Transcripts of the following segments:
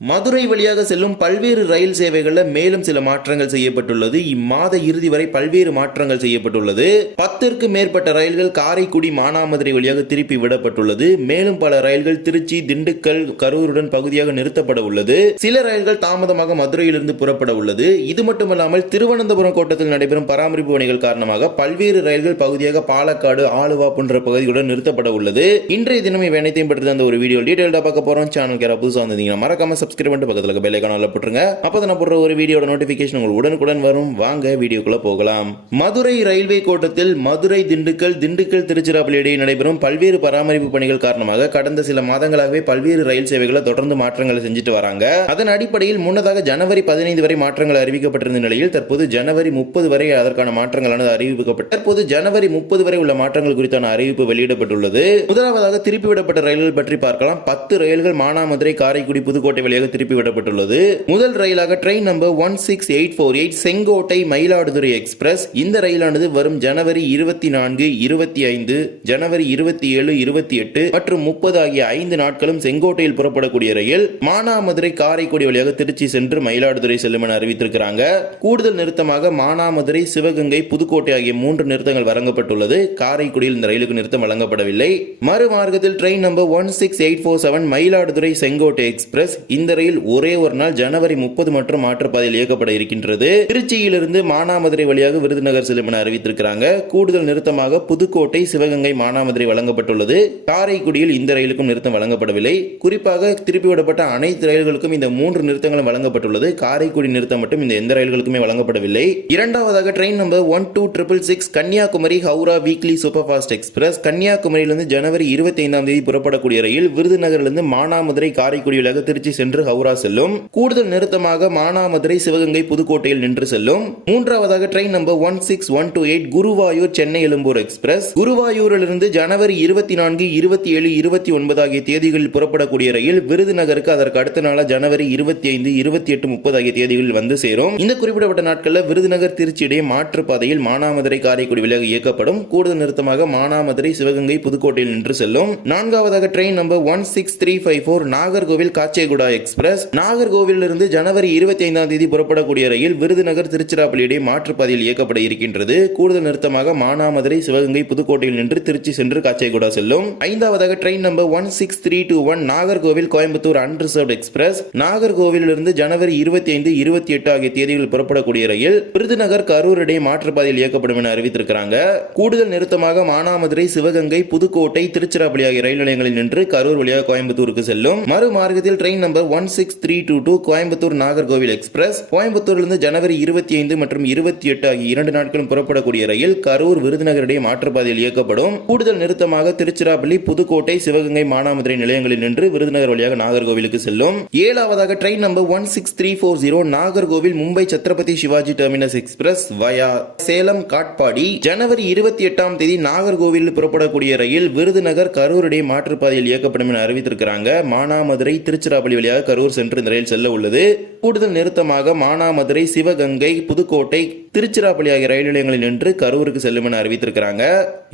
மதுரை வழியாக செல்லும் பல்வேறு ரயில் சேவைகளில் மேலும் சில மாற்றங்கள் செய்யப்பட்டுள்ளது. இம்மாத இறுதி வரை பல்வேறு மாற்றங்கள் செய்யப்பட்டுள்ளது. பத்திற்கு மேற்பட்ட ரயில்கள் காரைக்குடி மானாமதுரை வழியாக திருப்பி விடப்பட்டுள்ளது. மேலும் பல ரயில்கள் திருச்சி திண்டுக்கல் கரூருடன் பகுதியாக நிறுத்தப்பட உள்ளது. சில ரயில்கள் தாமதமாக மதுரையிலிருந்து புறப்பட உள்ளது. இது மட்டுமல்லாமல் திருவனந்தபுரம் கோட்டத்தில் நடைபெறும் பராமரிப்பு பணிகள் காரணமாக பல்வேறு ரயில்கள் பகுதியாக பாலக்காடு ஆலுவா போன்ற பகுதிகளுடன் நிறுத்தப்பட உள்ளது. இன்றைய தினம் இவை அனைத்தையும் பற்றி அந்த ஒரு வீடியோ டீடைல்டா பார்க்க போறோம். சேனல் யாராவது புதுசாக வந்தீங்கன்னா மறக்காம சப்ஸ்கிரைப் பண்ணிட்டு பக்கத்தில் இருக்க பெல் ஐக்கான போட்டுருங்க. அப்போ நான் போடுற ஒரு வீடியோட நோட்டிஃபிகேஷன் உங்களுக்கு உடனுக்குடன் வரும். வாங்க வீடியோக்குள்ளே போகலாம். மதுரை ரயில்வே கோட்டத்தில் மதுரை திண்டுக்கல் திண்டுக்கல் திருச்சிராப்பள்ளி இடையே நடைபெறும் பல்வேறு பராமரிப்பு பணிகள் காரணமாக கடந்த சில மாதங்களாகவே பல்வேறு ரயில் சேவைகளை தொடர்ந்து மாற்றங்களை செஞ்சுட்டு வராங்க. அதன் அடிப்படையில் முன்னதாக ஜனவரி பதினைந்து வரை மாற்றங்கள் அறிவிக்கப்பட்டிருந்த நிலையில் தற்போது ஜனவரி முப்பது வரை அதற்கான மாற்றங்களானது அறிவிக்கப்பட்டு தற்போது ஜனவரி முப்பது வரை உள்ள மாற்றங்கள் குறித்தான அறிவிப்பு வெளியிடப்பட்டுள்ளது. முதலாவதாக திருப்பி விடப்பட்ட ரயில்கள் பற்றி பார்க்கலாம். பத்து ரயில்கள் மானாமதுரை காரைக்குடி புதுக்கோட்டை வழியாக திருப்பி விடப்பட்டுள்ளது. முதல் ரயிலாக train number one six eight four eight Sengottai Mayiladuthurai express இந்த ரயிலானது வரும் ஜனவரி இருபத்தி நான்கு இருபத்தி ஐந்து ஜனவரி இருபத்தி ஏழு இருபத்தி எட்டு மற்றும் முப்பது ஆகிய ஐந்து நாட்களும் செங்கோட்டையில் புறப்படக்கூடிய ரயில் மானாமதுரை காரைக்குடி வழியாக திருச்சி சென்று மயிலாடுதுறை செல்லும் என அறிவித்திருக்கிறாங்க. கூடுதல் நிறுத்தமாக மானாமதுரை சிவகங்கை புதுக்கோட்டை ஆகிய மூன்று நிறுத்தங்கள் வழங்கப்பட்டுள்ளது. காரைக்குடியில் இந்த ரயிலுக்கு நிறுத்தம் வழங்கப்படவில்லை. மறுமார்க்கத்தில் train number one six eight four seven Mayiladuthurai Sengottai express இந்த ரயில் ஒரே ஒரு நாள் ஜனவரி முப்பது மற்றும் மாற்றுப்பாதையில் இயக்கப்பட இருக்கின்றது. திருச்சியிலிருந்து மானாமதுரை வழியாக விருதுநகர் செல்லும் என அறிவித்திருக்கிறாங்க. கூடுதல் நிறுத்தமாக புதுக்கோட்டை சிவகங்கை மானாமதுரை வழங்கப்பட்டுள்ளது. காரைக்குடியில் இந்த ரயிலுக்கும் நிறுத்தம் வழங்கப்படவில்லை. குறிப்பாக திருப்பிவிடப்பட்ட அனைத்து ரயில்களுக்கும் இந்த மூன்று நிறுத்தங்களும் வழங்கப்பட்டுள்ளது. காரைக்குடி நிறுத்தம் மட்டும் இந்த எந்த ரயில்களுக்குமே வழங்கப்படவில்லை. இரண்டாவதாக train number one two triple six Kanyakumari Howrah weekly super fast express கன்னியாகுமரியிலிருந்து ஜனவரி இருபத்தி ஐந்தாம் தேதி புறப்படக்கூடிய ரயில் விருதுநகரிலிருந்து மானாமதுரை காரைக்குடி வழியாக திருச்சி சென்று நின்று ஹவுரா செல்லும். கூடுதல் நிறுத்தமாக மானாமதுரை சிவகங்கை புதுக்கோட்டையில் நின்று செல்லும். மூன்றாவதாக train number one six one two eight Guruvayur Chennai Egmore express குருவாயூரிலிருந்து ஜனவரி இருபத்தி நான்கு இருபத்தி ஏழு இருபத்தி ஒன்பது ஆகிய தேதிகளில் புறப்படக்கூடிய ரயில் விருதுநகருக்கு அதற்கு அடுத்த நாளாக ஜனவரி இருபத்தி ஐந்து இருபத்தி எட்டு முப்பது ஆகிய தேதிகளில் வந்து சேரும். இந்த குறிப்பிடப்பட்ட நாட்களில் விருதுநகர் திருச்சி இடையே மாற்றுப்பாதையில் மானாமதுரை காரைக்குடி விலக இயக்கப்படும். கூடுதல் நிறுத்தமாக மானாமதுரை சிவகங்கை புதுக்கோட்டையில் நின்று செல்லும். நான்காவதாக train number one six three five four Nagercoil Kacheguda ex express நாகர்கோவிலிருந்து ஜனவரி இருபத்தி ஐந்தாம் தேதி புறப்படக்கூடிய ரயில் விருதுநகர் திருச்சிராப்பள்ளி இடையே மாற்றுப்பாதையில் இயக்கப்பட இருக்கின்றது. கூடுதல் நிறுத்தமாக மானாமதுரை சிவகங்கை புதுக்கோட்டையில் நின்று திருச்சி சென்று காச்சேகுடா செல்லும். ஐந்தாவதாக train number one six three two one Nagercoil Coimbatore unreserved express நாகர்கோவிலிருந்து ஜனவரி இருபத்தி ஐந்து இருபத்தி எட்டு ஆகிய தேதிகளில் புறப்படக்கூடிய ரயில் விருதுநகர் கரூர் இடையே மாற்றுப்பாதையில் இயக்கப்படும் என அறிவித்திருக்கிறாங்க. கூடுதல் நிறுத்தமாக மானாமதுரை சிவகங்கை புதுக்கோட்டை திருச்சிராப்பள்ளி ஆகிய ரயில் நிலையங்களில் நின்று கரூர் வழியாக கோயம்புத்தூருக்கு செல்லும். மறுமார்க்கத்தில் train number one six three two two Coimbatore Nagercoil express. கோயம்புத்தூரிலிருந்து ஜனவரி இருபத்தி ஐந்து மற்றும் இருபத்தி எட்டு ஆகிய இரண்டு நாட்களும் புறப்படக்கூடிய ரயில் கரூர் விருதுநகரிடையே மாற்றுப்பாதையில் இயக்கப்படும். கூடுதல் நிறுத்தமாக திருச்சிராப்பள்ளி புதுக்கோட்டை சிவகங்கை மானாமதுரை நிலையங்களில் நின்று விருதுநகர் வழியாக நாகர்கோவிலுக்கு செல்லும். ஏழாவதாக train number one six three four zero Nagercoil Mumbai Chhatrapati Shivaji terminus express via Salem Katpadi. ஜனவரி இருபத்தி எட்டாம் தேதி நாகர்கோவில் புறப்படக்கூடிய ரயில் விருதுநகர் கரூரிடையே மாற்றுப்பாதையில் இயக்கப்படும் என அறிவித்திருக்கிறாங்க. மானாமதுரை திருச்சிராப்பள்ளி வழியாக கரூர் சென்று இந்த ரயில் செல்ல உள்ளது. கூடுதல் நிறுத்தமாக மானாமதுரை சிவகங்கை புதுக்கோட்டை திருச்சிராப்பள்ளி ஆகிய ரயில் நிலையங்களில் நின்று கரூருக்கு செல்லும் என அறிவித்திருக்கிறாங்க.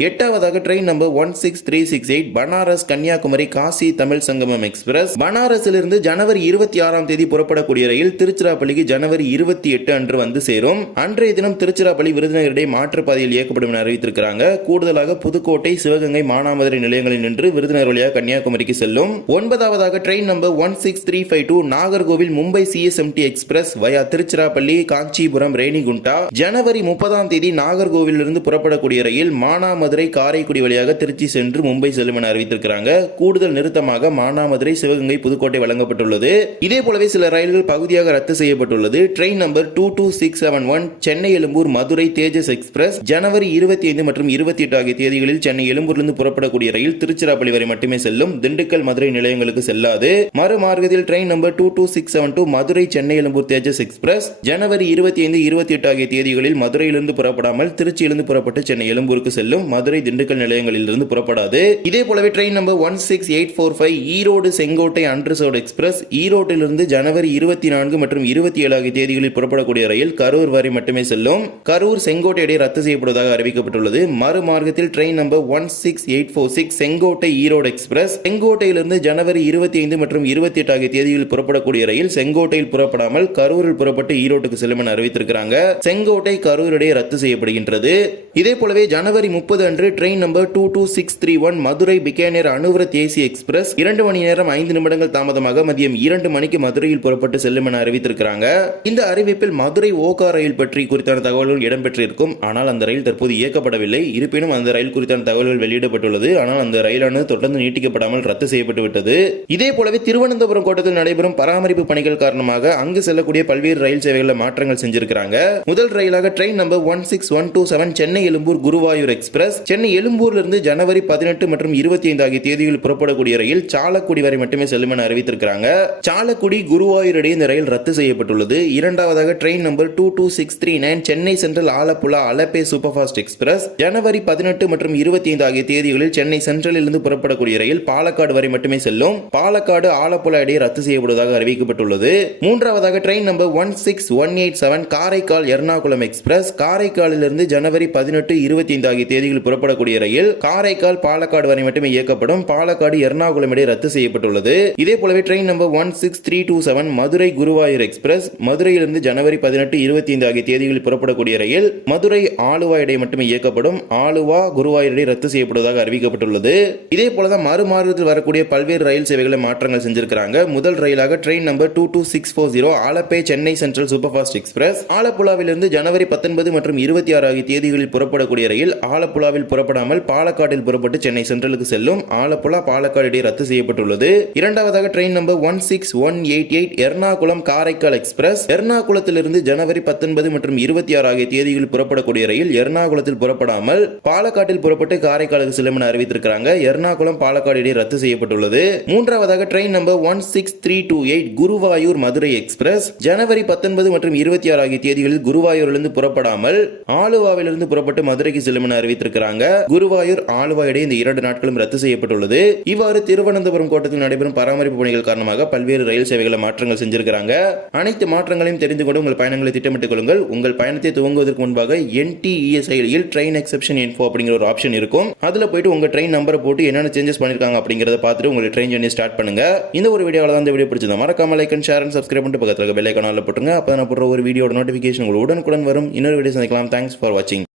எட்டாவதாக train number one six three six eight Banaras Kanyakumari Kashi Tamil Sangamam express. பனாரஸிலிருந்து ஜனவரி இருபத்தி ஆறாம் தேதி புறப்படக்கூடிய ரயில் திருச்சிராப்பள்ளிக்கு ஜனவரி இருபத்தி எட்டு அன்று வந்து சேரும். அன்றைய தினம் திருச்சிராப்பள்ளி விருதுநகரிடையே மாற்றுப்பாதையில் இயக்கப்படும் என அறிவித்திருக்கிறாங்க. கூடுதலாக புதுக்கோட்டை சிவகங்கை மானாமதுரை நிலையங்களில் நின்று விருதுநகர் வழியாக கன்னியாகுமரிக்கு செல்லும். ஒன்பதாவதாக train number one six three five two Nagercoil Mumbai CSMT express via Tiruchirappalli Kanchipuram Renigunta. ஜனவரி முப்பதாம் தேதி நாகர்கோவிலிருந்து புறப்படக்கூடிய ரயில் மானாமதுரை காரைக்குடி வழியாக திருச்சி சென்று மும்பை செல்லும் என அறிவித்திருக்கிறாங்க. கூடுதல் நிறுத்தமாக மானாமதுரை சிவகங்கை புதுக்கோட்டை வழங்கப்பட்டுள்ளது. இதே போலவே சில ரயில்கள் பகுதியாக ரத்து செய்யப்பட்டுள்ளது. Train number two two six seven one Chennai Egmore Madurai Tejas express. ஜனவரி இருபத்தி ஐந்து மற்றும் இருபத்தி எட்டு ஆகிய தேதிகளில் சென்னை எழும்பூரிலிருந்து புறப்படக்கூடிய ரயில் திருச்சிராப்பள்ளி வரை மட்டுமே செல்லும். திண்டுக்கல் மதுரை நிலையங்களுக்கு செல்லாது. மறுமார்க்கத்தில் train number two two six seven two Madurai Chennai Egmore Tejas express. ஜனவரி இருபத்தி ஐந்து இருபத்தி எட்டு ஆகிய தேதி தேதிகளில் மதுரையிலிருந்து புறப்படாமல் திருச்சியிலிருந்து புறப்பட்டு சென்னை எழும்பூருக்கு செல்லும் மதுரை திண்டுக்கல் நிலையங்களிலிருந்து புறப்படாது. இதே போலவே train number one six eight four five Erode Sengottai unreserved express ஈரோட்டிலிருந்து ஜனவரி இருபத்தி நான்கு மற்றும் இருபத்தி ஏழு ஆகிய தேதிகளில் புறப்படக்கூடிய ரயில் கரூர் வரை மட்டுமே செல்லும். கரூர் செங்கோட்டை இடையே ரத்து செய்யப்படுவதாக அறிவிக்கப்பட்டுள்ளது. மறுமார்க்கத்தில் train number one six eight four six Sengottai Erode express செங்கோட்டையிலிருந்து ஜனவரி இருபத்தி ஐந்து மற்றும் இருபத்தி எட்டு ஆகிய தேதிகளில் புறப்படக்கூடிய ரயில் செங்கோட்டையில் புறப்படாமல் கரூரில் புறப்பட்டு ஈரோட்டுக்கு செல்லும் என அறிவித்திருக்கிறாங்க செங்கோட்டை கரூர் இடையே ரத்து செய்யப்படுகின்றது. இதே போலவே ஜனவரி முப்பது அன்று train number two two six three one Madurai Bikaner Anuvrat AC express இரண்டு மணி நேரம் ஐந்து நிமிடங்கள் தாமதமாக மதியம் இரண்டு மணிக்கு மதுரையில் புறப்பட்டு செல்லும் என அறிவித்திருக்கிறாங்க. இந்த அறிவிப்பில் மதுரை ஓகா ரயில் பற்றி குறித்தான தகவல்கள் இடம்பெற்றிருக்கும். ஆனால் அந்த ரயில் தற்போது இயக்கப்படவில்லை. இருப்பினும் அந்த ரயில் குறித்தான தகவல்கள் வெளியிடப்பட்டுள்ளது. ஆனால் அந்த ரயிலானது தொடர்ந்து நீட்டிக்கப்படாமல் ரத்து செய்யப்பட்டு விட்டது. இதே போலவே திருவனந்தபுரம் கோட்டத்தில் நடைபெறும் பராமரிப்பு பணிகள் காரணமாக அங்கு செல்லக்கூடிய பல்வேறு ரயில் சேவைகளில் மாற்றங்கள் செஞ்சிருக்கிறாங்க. முதல் ரயிலாக train number one six one two seven Chennai Egmore Guruvayur express Chennai எழும்பூர்லிருந்து ஜனவரி பதினெட்டு மற்றும் இருபத்தி ஐந்து ஆகிய தேதிகளில் புறப்படக்கூடிய ரயில் சாலக்குடி வரை மட்டுமே செல்லும் என அறிவித்திருக்கிறாங்க. சாலக்குடி குருவாயூர் இடையே இந்த ரயில் ரத்து செய்யப்பட்டுள்ளது. இரண்டாவதாக train number two two six three nine Chennai central Alappuzha Alleppey super fast express ஜனவரி பதினெட்டு மற்றும் இருபத்தி ஐந்து ஆகிய தேதிகளில் சென்னை சென்ட்ரலில் இருந்து புறப்படக்கூடிய ரயில் பாலக்காடு வரை மட்டுமே செல்லும். பாலக்காடு ஆலப்புழா இடையே ரத்து செய்யப்படுவதாக அறிவிக்கப்பட்டுள்ளது. மூன்றாவதாக train number one six one eight seven Karaikal Ernakulam express காரைக்காலிலிருந்து ஜனவரி பதினெட்டு இருபத்தி ஐந்து ஆகிய தேதியில் புறப்படக்கூடிய ரயில் காரைக்கால் பாலக்காடு வரை மட்டுமே இயக்கப்படும். பாலக்காடு எர்ணாகுளம் இடையே ரத்து செய்யப்பட்டுள்ளது. இதே போலவே train number one six three two seven Madurai Guruvayur express மதுரையிலிருந்து ஜனவரி பதினெட்டு இருபத்தி ஐந்து ஆகிய தேதிகளில் புறப்படக்கூடிய ரயில் மதுரை ஆலுவா இடையே மட்டுமே இயக்கப்படும். ஆலுவா குருவாயூர் இடையே ரத்து செய்யப்படுவதாக அறிவிக்கப்பட்டுள்ளது. இதே போலதான் மறுமாறுதல் வரக்கூடிய பல்வேறு ரயில் சேவைகளை மாற்றங்கள் செஞ்சிருக்கிறாங்க. முதல் ரயிலாக train number two two six four zero Alleppey Chennai central super fast express ஆலப்புழாவிலிருந்து ஜனவரி பத்தொன்பது மற்றும் இருபத்தி ஆறு ஆகிய தேதிகளில் புறப்படக்கூடிய ரயில் ஆலப்புழாவில் புறப்படாமல் பாலக்காட்டில் புறப்பட்டு சென்னை சென்ட்ரலுக்கு செல்லும் ஆலப்புழா பாலக்காடு இடையே ரத்து செய்யப்பட்டுள்ளது. இரண்டாவதாக train number one six one eight eight Ernakulam Karaikal express. எர்ணாகுளத்திலிருந்து ஜனவரி பத்தொன்பது மற்றும் இருபத்தி ஆறு ஆகிய தேதிகளில் புறப்படக்கூடிய ரயில் எர்ணாகுளத்தில் புறப்படாமல் பாலக்காட்டில் புறப்பட்டு காரைக்காலுக்கு செல்லும் என அறிவித்திருக்கிறாங்க. எர்ணாகுளம் பாலக்காடு இடையே ரத்து செய்யப்பட்டுள்ளது. மூன்றாவதாக train number one six three two eight Guruvayur Madurai express. ஜனவரி பத்தொன்பது மற்றும் இருபத்தி ஆறு ஆகிய தேதிகளில் குருவாயூர் குருவாயூர்லேருந்து புறப்படாமல் ஆலுவாவிலிருந்து புறப்பட்டு மதுரைக்கு செல்லும் என அறிவித்திருக்கிறாங்க. குருவாயூர் ஆலுவா இடையே இந்த இரண்டு நாட்களும் ரத்து செய்யப்பட்டுள்ளது. இவ்வாறு திருவனந்தபுரம் கோட்டத்தில் நடைபெறும் பராமரிப்பு பணிகள் காரணமாக பல்வேறு ரயில் சேவைகளை மாற்றங்கள் செஞ்சிருக்கிறாங்க. அனைத்து மாற்றங்களையும் தெரிந்து கொண்டு உங்கள் பயணங்களை திட்டமிட்டுக் கொள்ளுங்கள். உங்கள் பயணத்தை துவங்குவதற்கு முன்பாக என்டிஇஎஸ் செயலியில் ட்ரெயின் எக்ஸெப்ஷன் இன்ஃபோ அப்படிங்கிற ஒரு ஆப்ஷன் இருக்கும். அதுல போயிட்டு உங்க ட்ரெயின் நம்பரை போட்டு என்னென்ன சேஞ்சஸ் பண்ணிருக்காங்க அப்படிங்கறத பார்த்துட்டு உங்களுக்கு ட்ரெயின் ஜர்னி ஸ்டார்ட் பண்ணுங்க. இந்த ஒரு வீடியோவில் தான் இந்த வீடியோ பிடிச்சது மறக்காம like and share and subscribe பண்ணிட்டு பக்கத்தில் பெல் ஐக்கானில் போட்டுருங்க. அப்போ நான் போடுற ஒரு வீடியோட நோட்டிஃபிகேஷன் உங்களுக்கு உடனுக்குடன் வரும். இன்னொரு வீடியோ சந்திக்கலாம். தேங்க்ஸ் ஃபார் வாட்சிங்